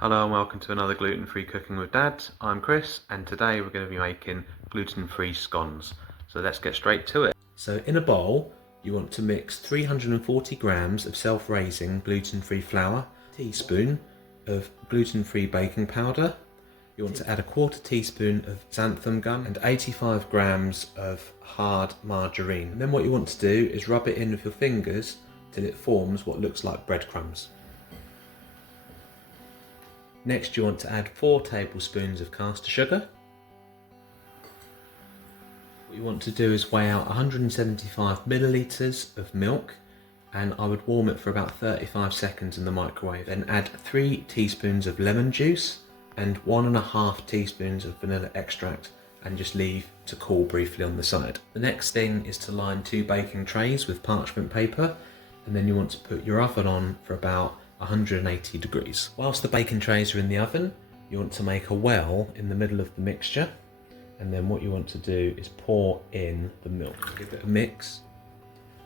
Hello and welcome to another Gluten-Free Cooking with Dad. I'm Chris and today we're going to be making gluten-free scones. So let's get straight to it. So in a bowl you want to mix 340 grams of self-raising gluten-free flour, a teaspoon of gluten-free baking powder, you want to add a quarter teaspoon of xanthan gum and 85 grams of hard margarine. And then what you want to do is rub it in with your fingers till it forms what looks like breadcrumbs. Next you want to add 4 tablespoons of caster sugar. What you want to do is weigh out 175 millilitres of milk, and I would warm it for about 35 seconds in the microwave. Then add 3 teaspoons of lemon juice and 1.5 teaspoons of vanilla extract and just leave to cool briefly on the side. The next thing is to line 2 baking trays with parchment paper, and then you want to put your oven on for about 180 degrees. Whilst the baking trays are in the oven, you want to make a well in the middle of the mixture, and then what you want to do is pour in the milk. Give it a mix.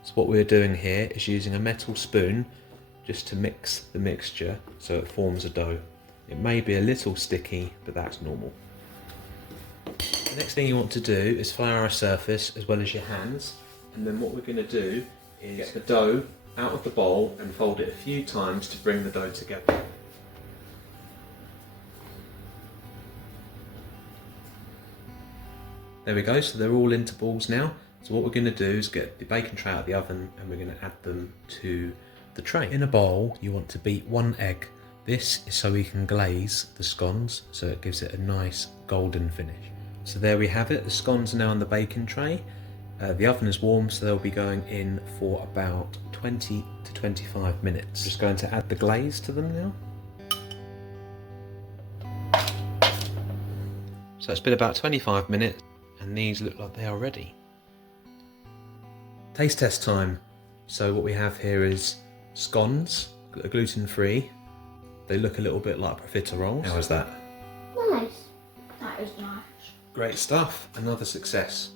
So what we're doing here is using a metal spoon just to mix the mixture so it forms a dough. It may be a little sticky, but that's normal. The next thing you want to do is flour a surface as well as your hands, and then what we're going to do is get the dough out of the bowl and fold it a few times to bring the dough together. There we go, so they're all into balls now. So what we're going to do is get the baking tray out of the oven and we're going to add them to the tray. In a bowl you want to beat 1 egg. This is so we can glaze the scones, so it gives it a nice golden finish. So there we have it, the scones are now on the baking tray. The oven is warm, so they'll be going in for about 20 to 25 minutes. Just going to add the glaze to them now. So it's been about 25 minutes and these look like they are ready. Taste test time. So what we have here is scones, gluten-free. They look a little bit like profiteroles. How is that? Nice. That is nice. Great stuff, another success.